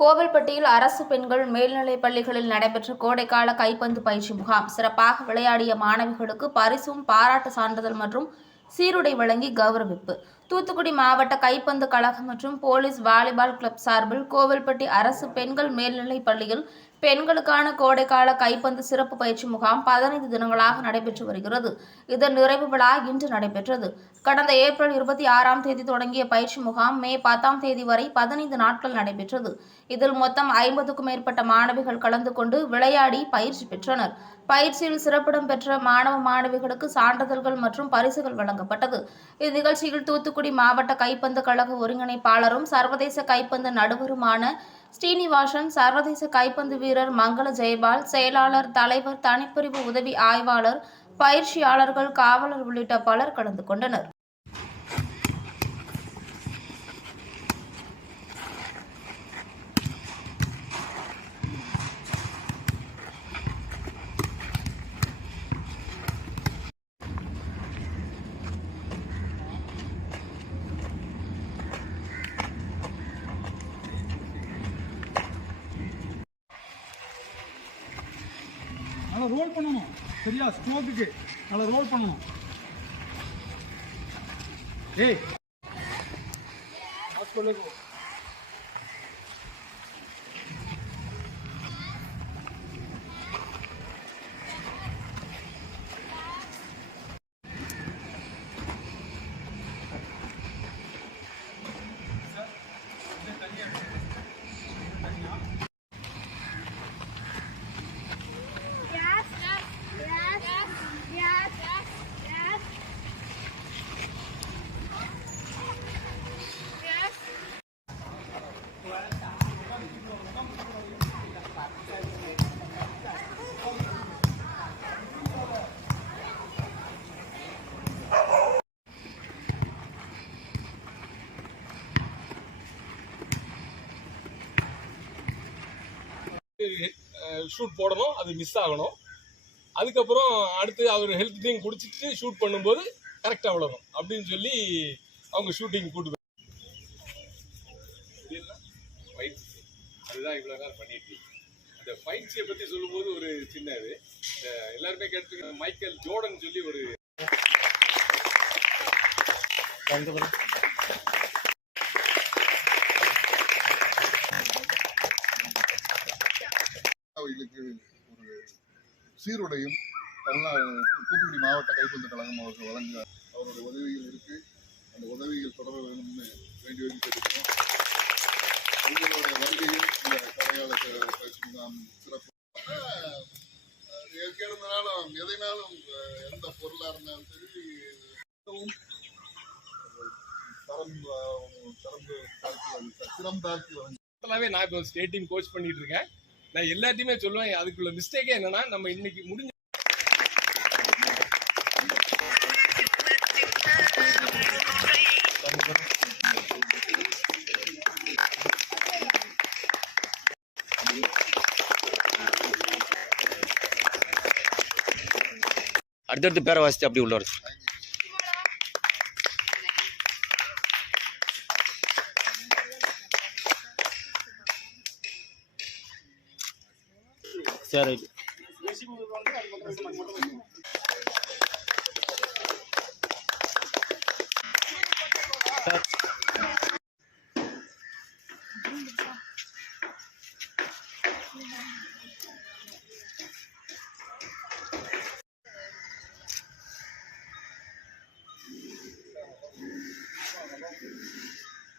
கோவில்பட்டியில் அரசு பெண்கள் மேல்நிலைப் பள்ளிகளில் நடைபெற்ற கோடைக்கால கைப்பந்து பயிற்சி முகாம். சிறப்பாக விளையாடிய மாணவிகளுக்கு பரிசும் பாராட்டு சான்றிதழ் மற்றும் சீருடை வழங்கி கௌரவிப்பு. தூத்துக்குடி மாவட்ட கைப்பந்து கழகம் மற்றும் போலீஸ் வாலிபால் கிளப் சார்பில் கோவில்பட்டி அரசு பெண்கள் மேல்நிலைப் பள்ளியில் பெண்களுக்கான கோடைக்கால கைப்பந்து சிறப்பு பயிற்சி முகாம் பதினைந்து தினங்களாக நடைபெற்று வருகிறது. இதன் நிறைவு விழா இன்று நடைபெற்றது. கடந்த ஏப்ரல் இருபத்தி ஆறாம் தேதி தொடங்கிய பயிற்சி முகாம் மே பத்தாம் தேதி வரை பதினைந்து நாட்கள் நடைபெற்றது. இதில் மொத்தம் ஐம்பதுக்கும் மேற்பட்ட மாணவிகள் கலந்து கொண்டு விளையாடி பயிற்சி பெற்றனர். பயிற்சியில் சிறப்பிடம் பெற்ற மாணவ மாணவிகளுக்கு சான்றிதழ்கள் மற்றும் பரிசுகள் வழங்கப்பட்டது. இந்நிகழ்ச்சியில் தூத்துக்குடி மாவட்ட கைப்பந்து கழக ஒருங்கிணைப்பாளரும் சர்வதேச கைப்பந்து நடுவருமான ஸ்ரீனிவாசன் சர்வதேச கைப்பந்து வீரர் மங்கள ஜெயபால் செயலாளர் தலைவர் தனிப்பிரிவு உதவி ஆய்வாளர் பயிற்சியாளர்கள் காவலர் உள்ளிட்ட பலர் கலந்து கொண்டனர். நல்லா ரோல் பண்ணணும். சரியா? ஸ்ட்ரோக்குக்கு நல்லா ரோல் பண்ணணும். ஏய். ஹாஸ்பிட்டலுக்கு ஷூட் போடணும். அது மிஸ் ஆகணும். அதுக்கப்புறம் அடுத்து அவர் ஹெல்த் ட்ரிங்க் குடிச்சிட்டு ஷூட் பண்ணும்போது கரெக்டாக விழணும் அப்படின்னு சொல்லி அவங்க ஷூட்டிங் கூட்டு அதுதான் இவ்வளோ நேரம் பண்ணிட்டு. அந்த ஃபைட்ஸை பற்றி சொல்லும்போது ஒரு சின்ன இது. எல்லாருமே கேட்டுருக்க மைக்கேல் ஜோர்டன் சொல்லி ஒரு அவர்களுக்கு ஒரு சீருடையும் தமிழ்நாடு தூத்துக்குடி மாவட்ட கைப்பந்து கழகம் அவர்கள் வழங்க அவருடைய உதவிகள் இருக்கு அந்த உதவிகள் தொடர வேணும்னு வேண்டி வேண்டி கேட்டுக்கிறோம் உங்களுடைய வருகையில் இந்த கடையாள பயிற்சி முகாம் சிறப்பு எதுனாலும் எதைனாலும் எந்த பொருளா இருந்தாலும் சரி மிகவும் தரம் அஹ், தரம் தாழ்த்தி சிரம் தாழ்த்தி நான் இப்போ ஸ்டேட் டீம் கோச் பண்ணிட்டு இருக்கேன் நான் எல்லாத்தையுமே சொல்லுவேன். அதுக்குள்ள மிஸ்டேக்கே என்னன்னா நம்ம இன்னைக்கு முடிஞ்ச அடுத்தடுத்து பேரை வாசித்து அப்படி உள்ள வரும் சரி